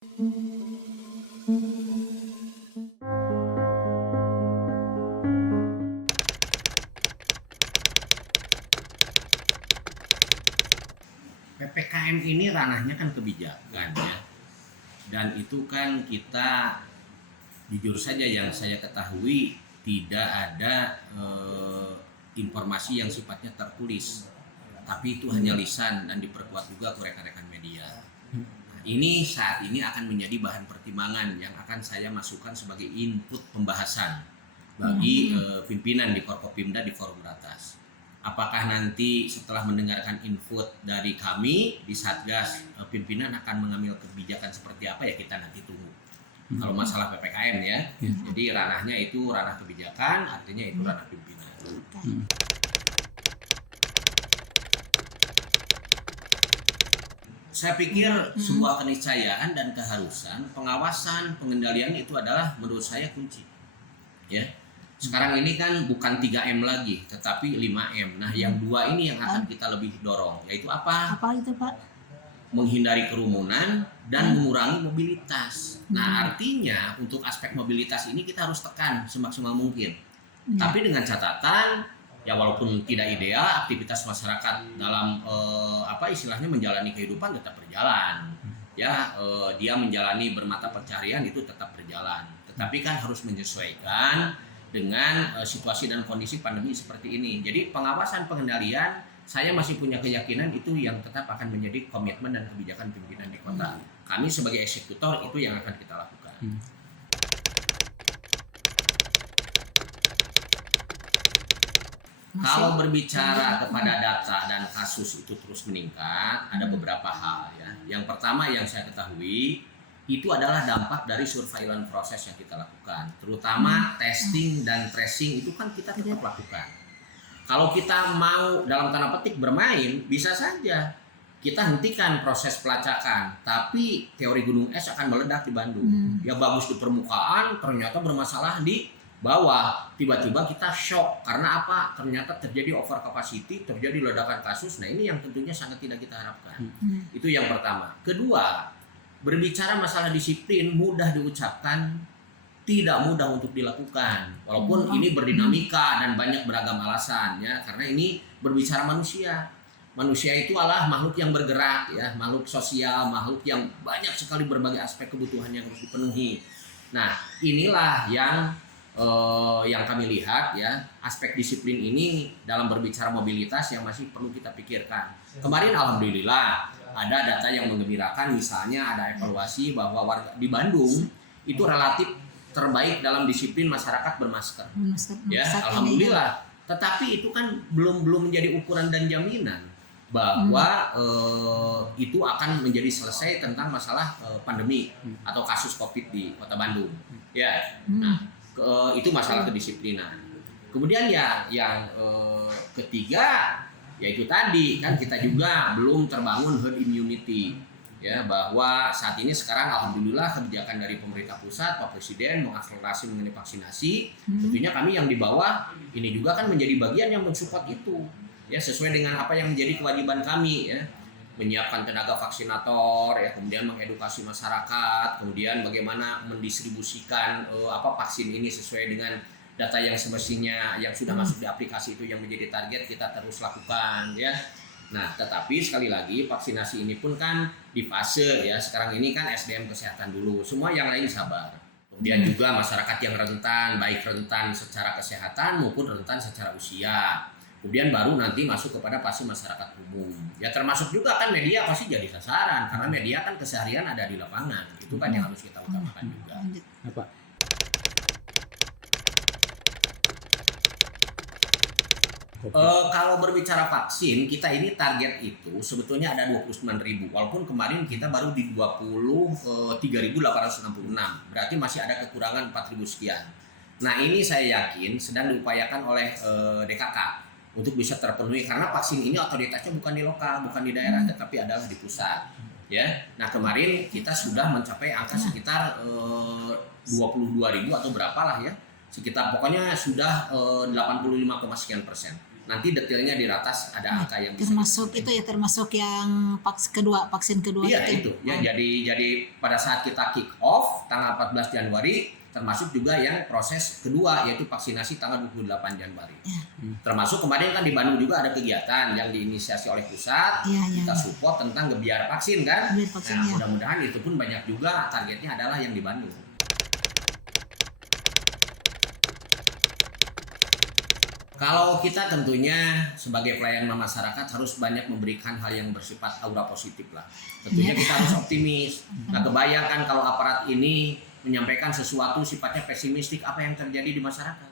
PPKM ini ranahnya kan kebijakan ya, dan itu kan kita jujur saja yang saya ketahui tidak ada informasi yang sifatnya tertulis, tapi itu hanya lisan dan diperkuat juga ke rekan-rekan media. Nah, ini saat ini akan menjadi bahan pertimbangan yang akan saya masukkan sebagai input pembahasan bagi pimpinan di Forkopimda di forum ratas. Apakah nanti setelah mendengarkan input dari kami di Satgas, pimpinan akan mengambil kebijakan seperti apa ya, kita nanti tunggu. Kalau masalah PPKM ya, jadi ranahnya itu ranah kebijakan, artinya itu ranah pimpinan. Saya pikir sebuah keniscayaan dan keharusan pengawasan pengendalian itu adalah menurut saya kunci. Ya. Sekarang ini kan bukan 3M lagi, tetapi 5M. Nah, yang 2 ini yang akan kita lebih dorong, yaitu apa? Apa itu, Pak? Menghindari kerumunan dan mengurangi mobilitas. Nah, artinya untuk aspek mobilitas ini kita harus tekan semaksimal mungkin. Tapi dengan catatan, ya walaupun tidak ideal, aktivitas masyarakat dalam istilahnya menjalani kehidupan tetap berjalan. Ya, dia menjalani bermata pencarian itu tetap berjalan. Tetapi kan harus menyesuaikan dengan situasi dan kondisi pandemi seperti ini. Jadi pengawasan pengendalian saya masih punya keyakinan itu yang tetap akan menjadi komitmen dan kebijakan pimpinan di kota. Kami sebagai eksekutor itu yang akan kita lakukan. Kalau berbicara kepada data dan kasus itu terus meningkat, ada beberapa hal ya. Yang pertama yang saya ketahui itu adalah dampak dari surveillance proses yang kita lakukan, terutama testing dan tracing itu kan kita tetap lakukan. Kalau kita mau dalam tanda petik bermain, bisa saja kita hentikan proses pelacakan, tapi teori gunung es akan meledak di Bandung. Ya bagus di permukaan, ternyata bermasalah di bawah. Tiba-tiba kita shock karena apa? Ternyata terjadi over capacity, terjadi ledakan kasus. Nah ini yang tentunya sangat tidak kita harapkan. Itu yang pertama. Kedua, berbicara masalah disiplin mudah diucapkan, tidak mudah untuk dilakukan. Walaupun ini berdinamika dan banyak beragam alasan ya, karena ini berbicara manusia. Manusia itu adalah makhluk yang bergerak ya, makhluk sosial, makhluk yang banyak sekali berbagai aspek kebutuhan yang harus dipenuhi. Nah, inilah yang kami lihat ya, aspek disiplin ini dalam berbicara mobilitas yang masih perlu kita pikirkan. Kemarin alhamdulillah ada data yang menggembirakan, misalnya ada evaluasi bahwa warga di Bandung itu relatif terbaik dalam disiplin masyarakat bermasker. Ya, alhamdulillah. Tetapi itu kan belum menjadi ukuran dan jaminan bahwa itu akan menjadi selesai tentang masalah pandemi atau kasus Covid di Kota Bandung. Ya. Nah, itu masalah kedisiplinan. Kemudian ya yang ketiga yaitu tadi kan kita juga belum terbangun herd immunity ya, bahwa saat ini sekarang alhamdulillah kebijakan dari pemerintah pusat, Pak Presiden mengakselerasi mengenai vaksinasi. Tentunya kami yang di bawah ini juga kan menjadi bagian yang mensupport itu ya, sesuai dengan apa yang menjadi kewajiban kami ya, menyiapkan tenaga vaksinator ya, kemudian mengedukasi masyarakat, kemudian bagaimana mendistribusikan vaksin ini sesuai dengan data yang semestinya yang sudah masuk di aplikasi itu yang menjadi target kita terus lakukan ya. Nah, tetapi sekali lagi vaksinasi ini pun kan di fase ya, sekarang ini kan SDM kesehatan dulu, semua yang lain sabar. Kemudian juga masyarakat yang rentan, baik rentan secara kesehatan maupun rentan secara usia. Kemudian baru nanti masuk kepada fase masyarakat umum. Ya termasuk juga kan media pasti jadi sasaran, karena media kan keseharian ada di lapangan. Itu kan yang harus kita utamakan juga. Apa? Kalau berbicara vaksin, kita ini target itu sebetulnya ada 29.000, walaupun kemarin kita baru di 23.866, berarti masih ada kekurangan 4.000 sekian. Nah ini saya yakin sedang diupayakan oleh DKK untuk bisa terpenuhi, karena vaksin ini otoritasnya bukan di lokal, bukan di daerah, tetapi adalah di pusat. Ya, nah kemarin kita sudah mencapai angka sekitar 22.000 atau berapa lah ya, sekitar pokoknya sudah 85, sekian %. nanti detailnya di atas ada angka yang bisa termasuk itu ya, termasuk yang vaksin kedua iya itu ya. Jadi pada saat kita kick off tanggal 14 Januari termasuk juga yang proses kedua yaitu vaksinasi tanggal 28 Januari. Termasuk kemarin kan di Bandung juga ada kegiatan yang diinisiasi oleh pusat, kita support tentang gebiar vaksin kan. Nah, mudah-mudahan itu pun banyak juga targetnya adalah yang di Bandung. Kalau kita tentunya sebagai pelayan masyarakat harus banyak memberikan hal yang bersifat aura positif lah. Tentunya kita harus optimis. Nah, kebayangkan kalau aparat ini menyampaikan sesuatu sifatnya pesimistik, apa yang terjadi di masyarakat?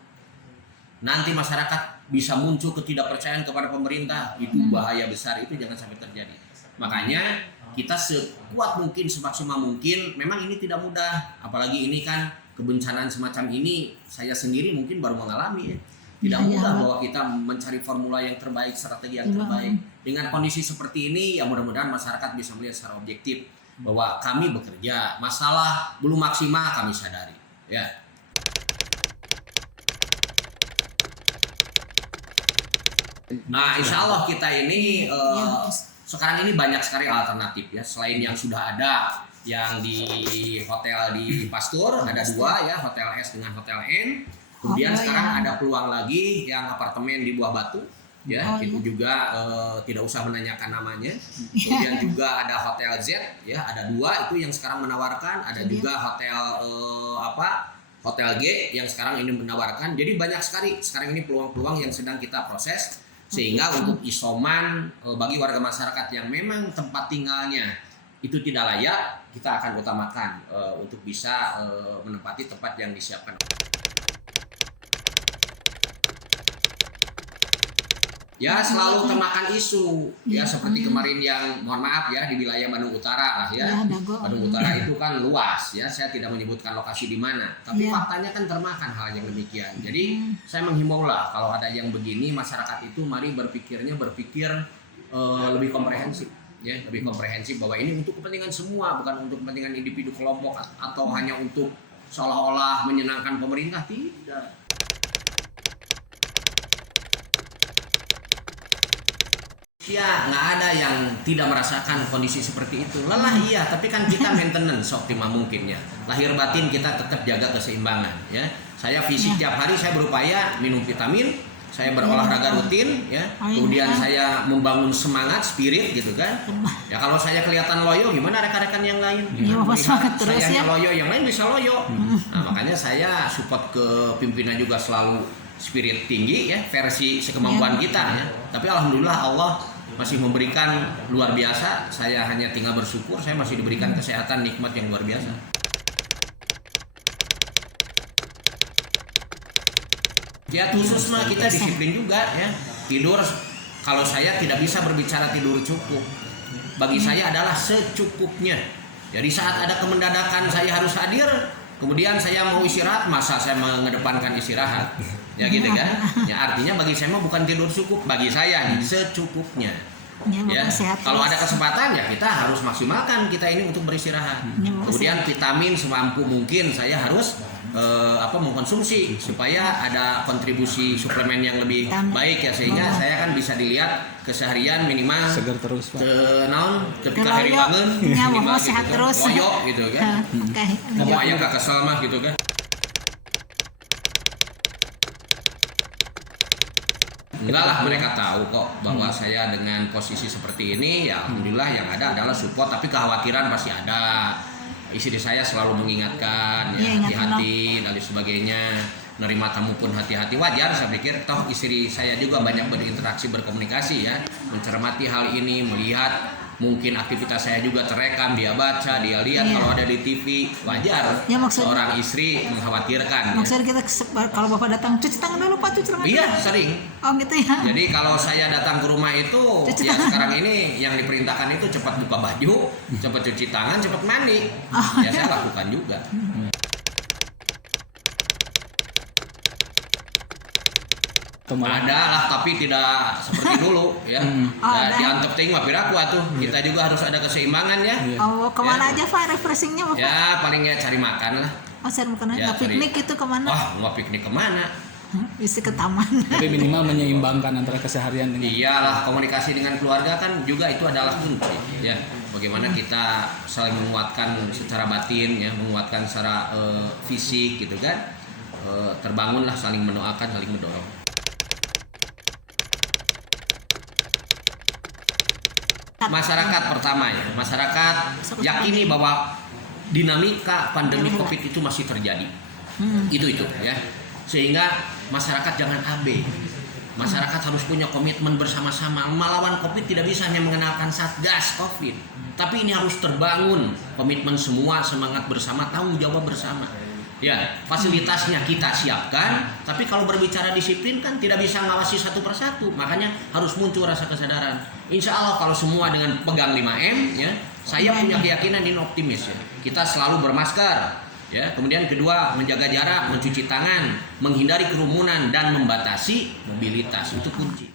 Nanti masyarakat bisa muncul ketidakpercayaan kepada pemerintah, itu bahaya besar, itu jangan sampai terjadi. Makanya kita sekuat mungkin, semaksimal mungkin, memang ini tidak mudah, apalagi ini kan kebencanaan semacam ini, saya sendiri mungkin baru mengalami ya. Tidak mudah bahwa kita mencari formula yang terbaik, strategi yang terbaik. Dengan kondisi seperti ini, ya mudah-mudahan masyarakat bisa melihat secara objektif bahwa kami bekerja, masalah belum maksimal kami sadari. Ya. Nah, insya Allah kita ini sekarang ini banyak sekali alternatif ya. Selain yang sudah ada, yang di hotel di Pastur ada 2 ya, Hotel S dengan Hotel N. Kemudian sekarang ada peluang lagi yang apartemen di Buah Batu. Ya, itu juga tidak usah menanyakan namanya. Kemudian juga ada Hotel Z, ya ada 2 itu yang sekarang menawarkan. Ada juga hotel Hotel G yang sekarang ini menawarkan. Jadi banyak sekali sekarang ini peluang-peluang yang sedang kita proses sehingga untuk isoman bagi warga masyarakat yang memang tempat tinggalnya itu tidak layak, kita akan utamakan untuk bisa menempati tempat yang disiapkan. Ya selalu termakan isu ya seperti kemarin yang mohon maaf ya di wilayah Bandung Utara lah ya. Bandung Utara itu kan luas ya, saya tidak menyebutkan lokasi di mana, tapi faktanya kan termakan hal yang demikian. Jadi saya menghimbau lah kalau ada yang begini, masyarakat itu mari berpikir lebih komprehensif ya, lebih komprehensif bahwa ini untuk kepentingan semua, bukan untuk kepentingan individu kelompok atau hanya untuk seolah-olah menyenangkan pemerintah, tidak. Ya, nggak ada yang tidak merasakan kondisi seperti itu. Lelah iya, tapi kan kita maintenance optimal mungkin ya. Lahir batin kita tetap jaga keseimbangan ya. Saya fisik tiap hari saya berupaya minum vitamin, saya berolahraga rutin ya. Kemudian saya membangun semangat, spirit gitu kan. Ya kalau saya kelihatan loyo, gimana rekan-rekan yang lain? Saya loyo, yang lain bisa loyo. Nah, makanya saya support ke pimpinan juga selalu spirit tinggi ya, versi sekemampuan kita ya. Tapi alhamdulillah Allah masih memberikan luar biasa. Saya hanya tinggal bersyukur saya masih diberikan kesehatan, nikmat yang luar biasa. Ya khusus mah kita disiplin juga ya. Tidur, kalau saya tidak bisa berbicara tidur cukup. Bagi saya adalah secukupnya. Jadi saat ada kemendadakan saya harus hadir, kemudian saya mau istirahat, masa saya mengedepankan istirahat? Ya gitu kan. Ya artinya bagi saya mah bukan tidur cukup, bagi saya nih secukupnya. Ya, kalau ada kesempatan ya kita harus maksimalkan kita ini untuk beristirahat. Kemudian vitamin semampu mungkin saya harus mengkonsumsi supaya ada kontribusi suplemen yang lebih baik ya, sehingga saya kan bisa dilihat keseharian minimal segar terus Pak. Ketika hari bangun minimal sehat gitu, terus. loyo gitu kan. Mau ayam gak kesel mah gitu kan. Enggak lah, mereka tahu kok bahwa saya dengan posisi seperti ini ya alhamdulillah yang ada adalah support, tapi kekhawatiran pasti ada. Istri saya selalu mengingatkan ya, hati-hati dan sebagainya. Nerima tamu pun hati-hati, wajar saya pikir, toh istri saya juga banyak berinteraksi, berkomunikasi ya, mencermati hal ini, melihat mungkin aktivitas saya juga terekam, dia baca, dia lihat kalau ada di TV, wajar ya, seorang istri mengkhawatirkan. Maksudnya kita kalau bapak datang cuci tangan dulu Pak, cuci tangan. Iya sering. Oh gitu ya. Jadi kalau saya datang ke rumah itu ya sekarang ini yang diperintahkan itu cepat buka baju, cepat cuci tangan, cepat mandi. Ya saya lakukan juga. Ada lah, tapi tidak seperti dulu ya. Diantep ting mah piraku atuh. Kita juga harus ada keseimbangan ya. Oh, kemana aja Pak refreshingnya Bapak? Ya paling ya cari makan lah. Oh, cari makan aja. Piknik itu kemana? Wah, nggak piknik kemana. bisa ke taman. Tapi minimal menyeimbangkan antara keseharian dengan Iyalah, komunikasi dengan keluarga kan juga itu adalah kunci ya. Bagaimana kita saling menguatkan secara batin ya, menguatkan secara fisik gitu kan. Terbangunlah saling mendoakan, saling mendorong. Masyarakat pertama ya, masyarakat yakini bahwa dinamika pandemi Covid itu masih terjadi. Itu ya. Sehingga masyarakat jangan abe. Masyarakat harus punya komitmen bersama-sama. Melawan Covid tidak bisa hanya mengenalkan Satgas Covid. Tapi ini harus terbangun komitmen semua, semangat bersama, tanggung jawab bersama. Ya, fasilitasnya kita siapkan, tapi kalau berbicara disiplin kan tidak bisa ngawasi satu persatu. Makanya harus muncul rasa kesadaran. Insya Allah kalau semua dengan pegang 5M ya, saya punya keyakinan ini optimis ya. Kita selalu bermasker. Ya, kemudian kedua menjaga jarak, mencuci tangan, menghindari kerumunan dan membatasi mobilitas itu kunci.